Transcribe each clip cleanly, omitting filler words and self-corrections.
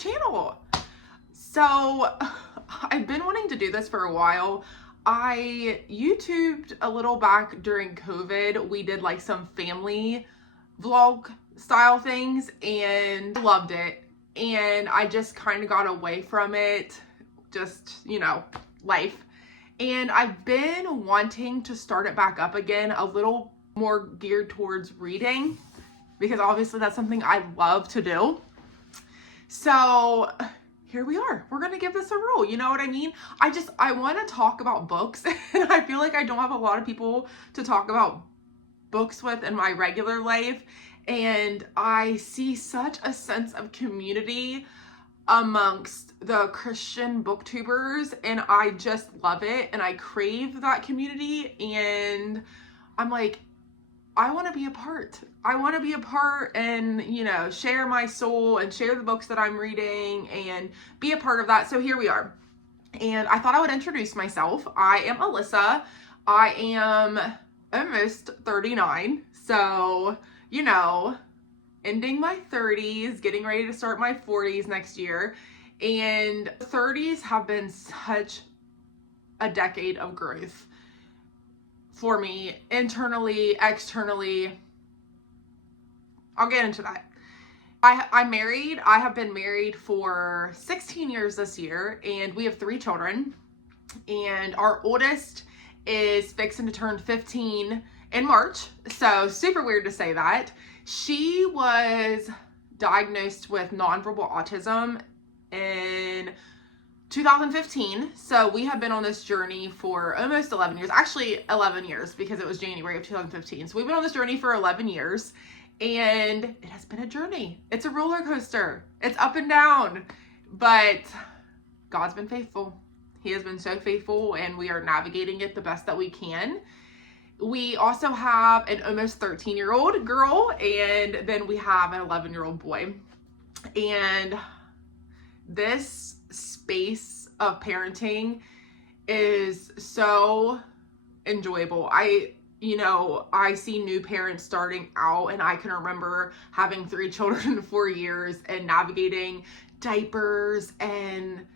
channel. So I've been wanting to do this for a while. I YouTubed a little back during COVID. We did like some family vlog style things and loved it. And I just kind of got away from it, just, life. And I've been wanting to start it back up again, a little more geared towards reading, because obviously that's something I love to do. So here we are. We're going to give this a roll. You know what I mean? I want to talk about books, and I feel like I don't have a lot of people to talk about books with in my regular life. And I see such a sense of community amongst the Christian booktubers, and I just love it, and I crave that community, and I'm like, I want to be a part. I want to be a part and, share my soul and share the books that I'm reading and be a part of that. So here we are. And I thought I would introduce myself. I am Alyssa. I am almost 39. So, ending my 30s, getting ready to start my 40s next year. And 30s have been such a decade of growth for me, internally, externally. I'll get into that. I'm married. I have been married for 16 years this year, and we have 3 children. And our oldest is fixing to turn 15 in March. So super weird to say that. She was diagnosed with nonverbal autism in 2015. So we have been on this journey for almost 11 years, actually 11 years, because it was January of 2015. So we've been on this journey for 11 years, and it has been a journey. It's a roller coaster. It's up and down, but God's been faithful. He has been so faithful, and we are navigating it the best that we can. We also have an almost 13-year-old girl, and then we have an 11-year-old boy. And this space of parenting is so enjoyable. I see new parents starting out, and I can remember having 3 children in 4 years and navigating diapers and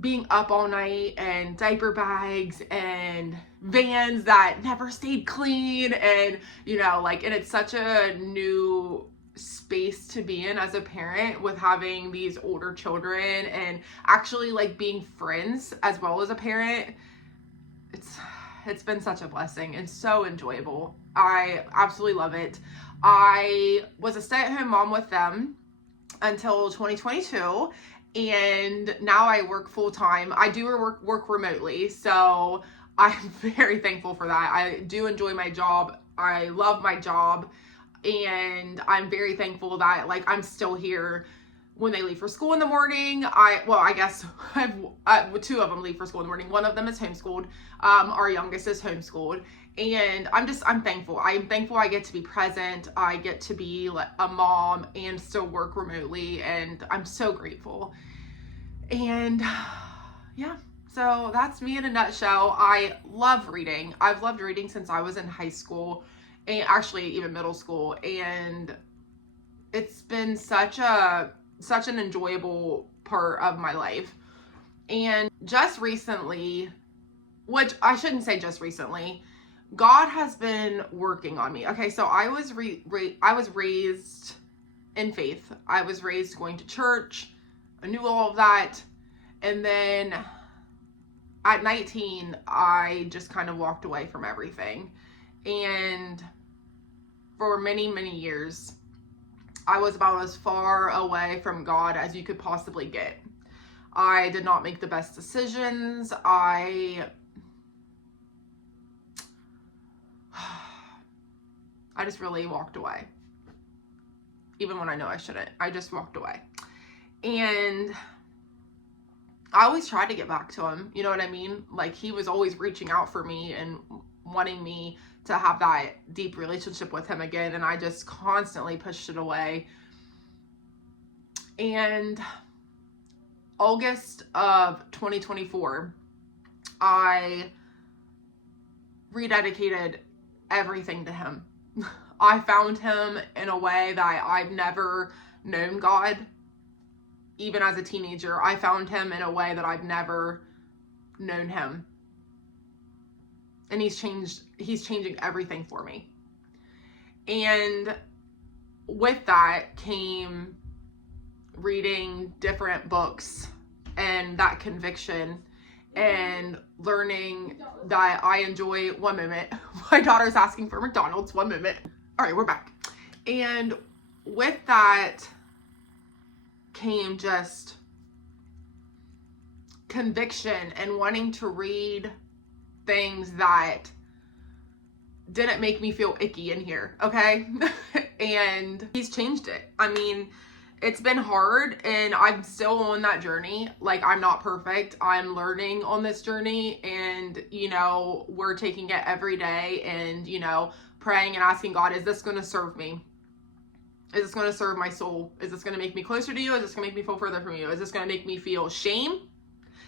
being up all night and diaper bags and vans that never stayed clean, and and it's such a new space to be in as a parent with having these older children and actually being friends as well as a parent. It's been such a blessing and so enjoyable. I absolutely love it. I was a stay-at-home mom with them until 2022, and now I work full-time. I do work remotely, so I'm very thankful for that. I do enjoy my job. I love my job, and I'm very thankful that I'm still here when they leave for school in the morning. I guess I have 2 of them leave for school in the morning. One of them is homeschooled. Our youngest is homeschooled. And I'm thankful. I'm thankful I get to be present. I get to be a mom and still work remotely. And I'm so grateful. And yeah, so that's me in a nutshell. I love reading. I've loved reading since I was in high school, and actually even middle school. And it's been such an enjoyable part of my life. And just recently, which I shouldn't say just recently, God has been working on me. Okay, so I was raised in faith. I was raised going to church. I knew all of that. And then at 19, I just kind of walked away from everything. And for many, many years, I was about as far away from God as you could possibly get. I did not make the best decisions. I just really walked away. Even when I know I shouldn't. I just walked away. And I always tried to get back to him. You know what I mean? He was always reaching out for me and wanting me to have that deep relationship with him again. And I just constantly pushed it away. And August of 2024, I rededicated everything to him. I found him in a way that I've never known God. even as a teenager. I found him in a way that I've never known him. And he's changing everything for me. And with that came reading different books and that conviction and learning that I enjoy, one moment, my daughter's asking for McDonald's, one moment. All right, we're back. And with that came just conviction and wanting to read things that didn't make me feel icky in here, okay? And he's changed it. I mean, it's been hard and I'm still on that journey. Like, I'm not perfect. I'm learning on this journey, and, you know, we're taking it every day and, you know, praying and asking God, is this going to serve me? Is this going to serve my soul? Is this going to make me closer to you? Is this going to make me feel further from you? Is this going to make me feel shame?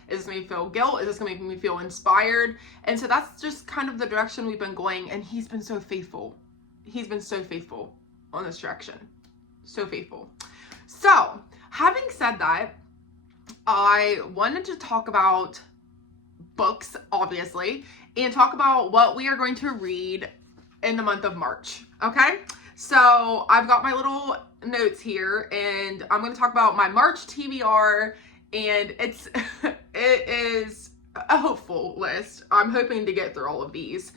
Is this going to make me feel guilt? Is this going to make me feel inspired? And so that's just kind of the direction we've been going. And he's been so faithful. He's been so faithful on this direction. So faithful. So, having said that, I wanted to talk about books, obviously, and talk about what we are going to read in the month of March. Okay? So, I've got my little notes here, and I'm going to talk about my March TBR. And it is a hopeful list. I'm hoping to get through all of these.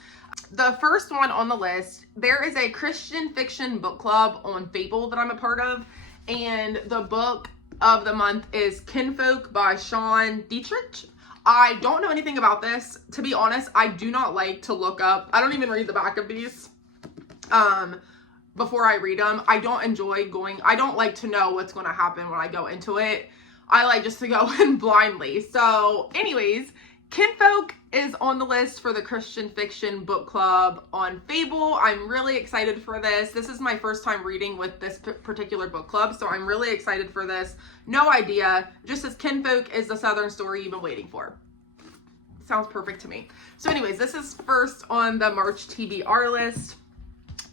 The first one on the list, there is a Christian fiction book club on Fable that I'm a part of. And the book of the month is Kinfolk by Sean Dietrich. I don't know anything about this. To be honest, I do not like to look up. I don't even read the back of these before I read them. I don't enjoy going. I don't like to know what's going to happen when I go into it. I like just to go in blindly. So anyways, Kinfolk is on the list for the Christian Fiction Book Club on Fable. I'm really excited for this. This is my first time reading with this particular book club, so I'm really excited for this. No idea. Just as Kinfolk is the Southern story you've been waiting for. Sounds perfect to me. So anyways, this is first on the March TBR list.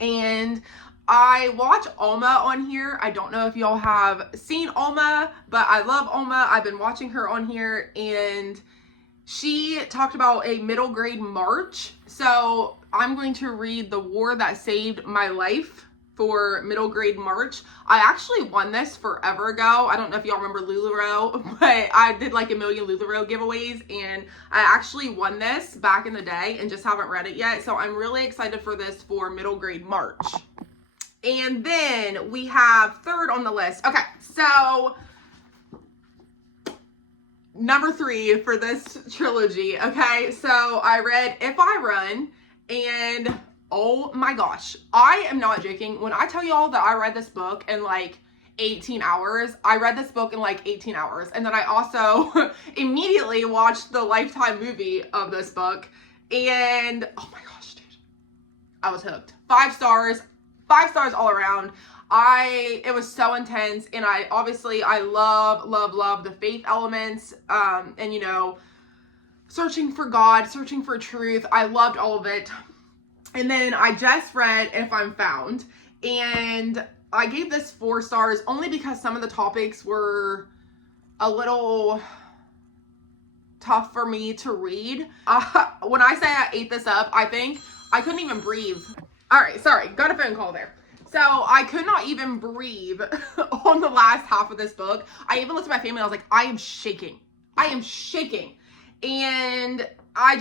And I watch Alma on here. I don't know if y'all have seen Alma, but I love Alma. I've been watching her on here, and she talked about a middle grade March. So I'm going to read The War That Saved My Life for middle grade March. I actually won this forever ago. I don't know if y'all remember LuLaRoe, but I did like a million LuLaRoe giveaways, and I actually won this back in the day and just haven't read it yet. So I'm really excited for this for middle grade March. And then we have third on the list. Okay, so number 3 for this trilogy. Okay, so I read If I Run, and oh my gosh, I am not joking. When I tell y'all that I read this book in like 18 hours, I read this book in like 18 hours. And then I also immediately watched the Lifetime movie of this book. And oh my gosh, dude, I was hooked. 5 stars. 5 stars all around. It was so intense, and I love the faith elements, and, you know, searching for God, searching for truth. I loved all of it. And then I just read If I'm Found, and I gave this 4 stars only because some of the topics were a little tough for me to read. When I say I ate this up, I think I couldn't even breathe. All right, sorry, got a phone call there. So I could not even breathe on the last half of this book. I even looked at my family, I was like, I am shaking. And I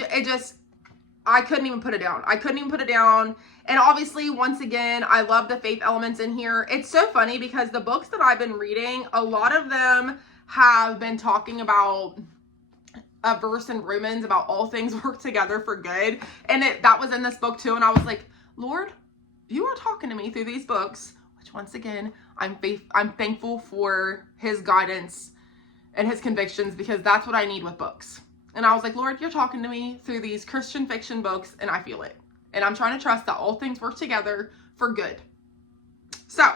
couldn't even put it down. And obviously, once again, I love the faith elements in here. It's so funny because the books that I've been reading, a lot of them have been talking about a verse in Romans about all things work together for good. And that was in this book too. And I was like, Lord, you are talking to me through these books, which once again, I'm thankful for his guidance and his convictions, because that's what I need with books. And I was like, Lord, you're talking to me through these Christian fiction books, and I feel it. And I'm trying to trust that all things work together for good. So,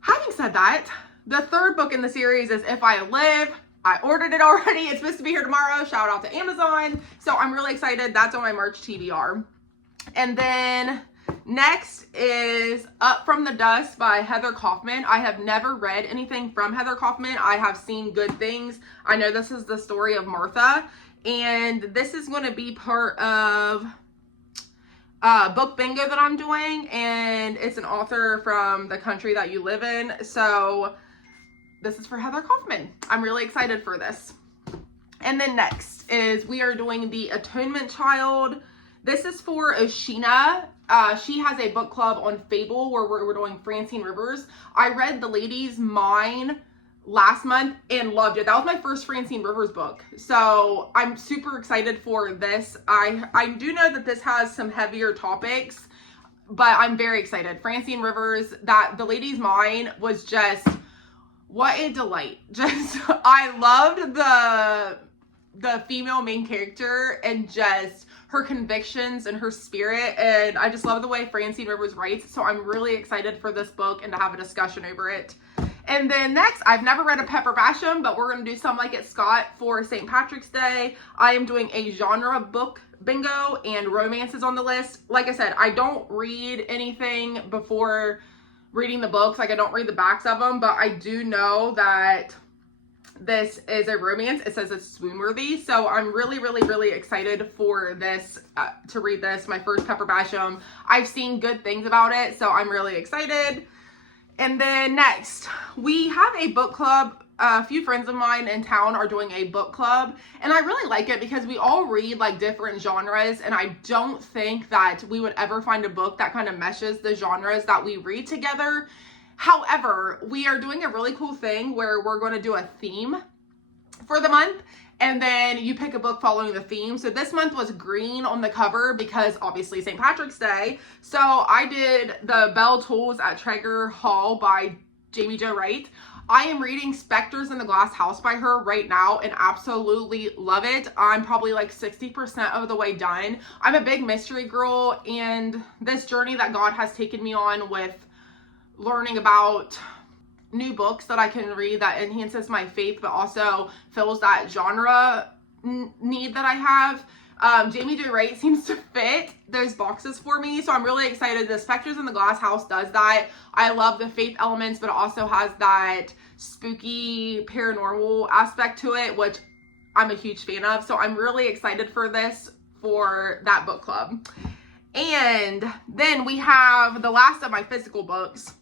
having said that, the third book in the series is If I Live. I ordered it already. It's supposed to be here tomorrow. Shout out to Amazon. So I'm really excited. That's on my March TBR. And then Next is Up From the Dust by Heather Kaufman. I have never read anything from Heather Kaufman. I have seen good things. I know this is the story of Martha, and this is going to be part of book bingo that I'm doing, and it's an author from the country that you live in. So this is for Heather Kaufman. I'm really excited for this. And then next is we are doing The Atonement Child. This is for Oshina. She has a book club on Fable where we're doing Francine Rivers. I read The Lady's Mine last month and loved it. That was my first Francine Rivers book. So I'm super excited for this. I do know that this has some heavier topics, but I'm very excited. Francine Rivers, The Lady's Mine was just, what a delight. Just, I loved the female main character and just her convictions and her spirit, and I just love the way Francine Rivers writes. So I'm really excited for this book and to have a discussion over it. And then next, I've never read a Pepper Basham, but we're going to do Some Like It Scott for St. Patrick's Day. I am doing a genre book bingo, and romance is on the list. Like I said, I don't read anything before reading the books. Like, I don't read the backs of them, but I do know that this is a romance. It says it's swoon-worthy. So I'm really, really, really excited for this, to read this, my first Pepper Basham. I've seen good things about it, so I'm really excited. And then next, we have a book club. A few friends of mine in town are doing a book club, and I really like it because we all read like different genres, and I don't think that we would ever find a book that kind of meshes the genres that we read together. However, we are doing a really cool thing where we're going to do a theme for the month, and then you pick a book following the theme. So this month was green on the cover because obviously St. Patrick's Day. So I did The Belle Tolls at Traeger Hall by Jamie Jo Wright. I am reading Spectres in the Glass House by her right now and absolutely love it. I'm probably like 60% of the way done. I'm a big mystery girl, and this journey that God has taken me on with learning about new books that I can read that enhances my faith but also fills that genre need that I have. Jamie Jo Wright seems to fit those boxes for me, so I'm really excited. The Spectres in the Glass House does that. I love the faith elements, but it also has that spooky paranormal aspect to it, which I'm a huge fan of. So I'm really excited for this, for that book club. And then we have the last of my physical books.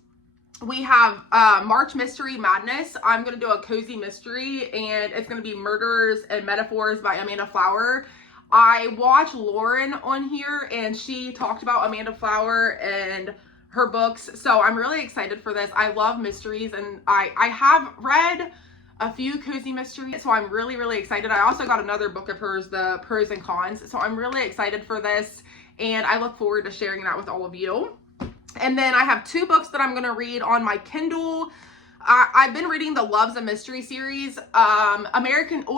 We have March Mystery Madness. I'm going to do a cozy mystery, and it's going to be Murders and Metaphors by Amanda Flower. I watched Lauren on here, and she talked about Amanda Flower and her books, so I'm really excited for this. I love mysteries, and I have read a few cozy mysteries, so I'm really, really excited. I also got another book of hers, The Pros and Cons, so I'm really excited for this, and I look forward to sharing that with all of you. And then I have two books that I'm going to read on my Kindle. I've been reading the Loves and Mystery series. Old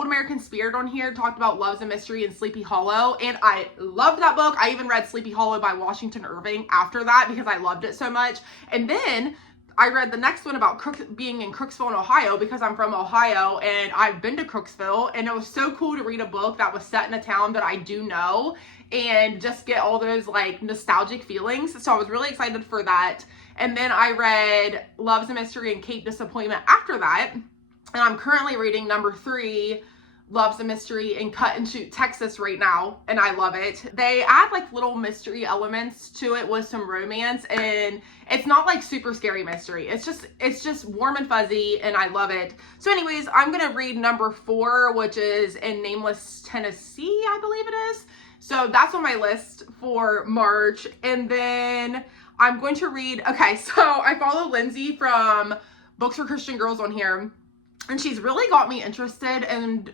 American Spirit on here talked about Loves and Mystery and Sleepy Hollow, and I loved that book. I even read Sleepy Hollow by Washington Irving after that because I loved it so much. And then I read the next one about being in Crooksville, Ohio, because I'm from Ohio and I've been to Crooksville, and it was so cool to read a book that was set in a town that I do know and just get all those like nostalgic feelings. So I was really excited for that. And then I read Loves and Mystery and Cape Disappointment after that. And I'm currently reading number 3, Loves and Mystery in Cut and Shoot, Texas right now. And I love it. They add like little mystery elements to it with some romance. And it's not like super scary mystery. It's just warm and fuzzy, and I love it. So anyways, I'm going to read number 4, which is In Nameless, Tennessee, I believe it is. So that's on my list for March. And then I'm going to read, okay, so I follow Lindsay from Books for Christian Girls on here, and she's really got me interested in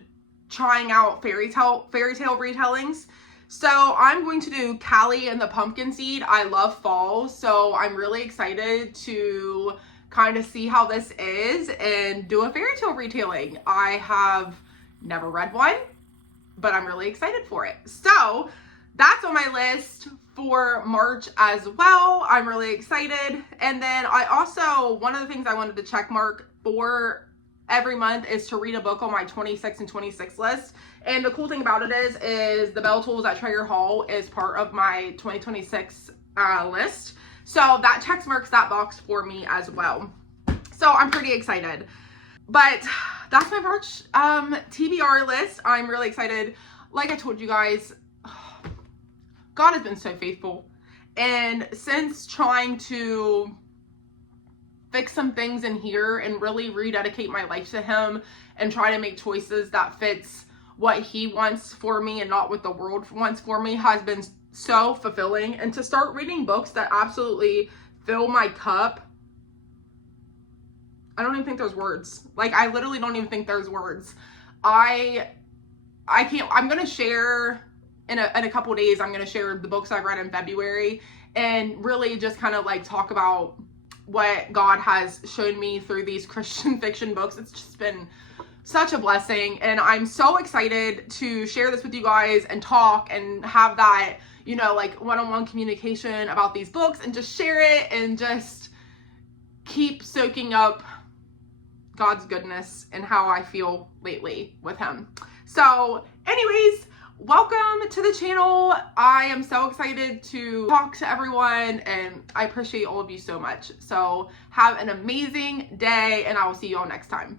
trying out fairy tale retellings. So I'm going to do Callie and the Pumpkin Seed. I love fall, so I'm really excited to kind of see how this is and do a fairy tale retelling. I have never read one, but I'm really excited for it. So that's on my list for March as well. I'm really excited. And then I also, one of the things I wanted to check mark for every month is to read a book on my 26 and 26 list. And the cool thing about it is The Belle Tolls at Traeger Hall is part of my 2026 list. So that check marks that box for me as well. So I'm pretty excited. But that's my March TBR list. I'm really excited. Like I told you guys, God has been so faithful. And since trying to fix some things in here and really rededicate my life to him and try to make choices that fits what he wants for me and not what the world wants for me, has been so fulfilling. And to start reading books that absolutely fill my cup, I don't even think there's words. Like, I literally don't even think there's words. I can't. I'm gonna share in a couple of days. I'm gonna share the books I read in February and really just kind of like talk about what God has shown me through these Christian fiction books. It's just been such a blessing, and I'm so excited to share this with you guys and talk and have that, you know, like one-on-one communication about these books and just share it and just keep soaking up God's goodness and how I feel lately with him. So anyways, welcome to the channel. I am so excited to talk to everyone, and I appreciate all of you so much. So have an amazing day, and I will see you all next time.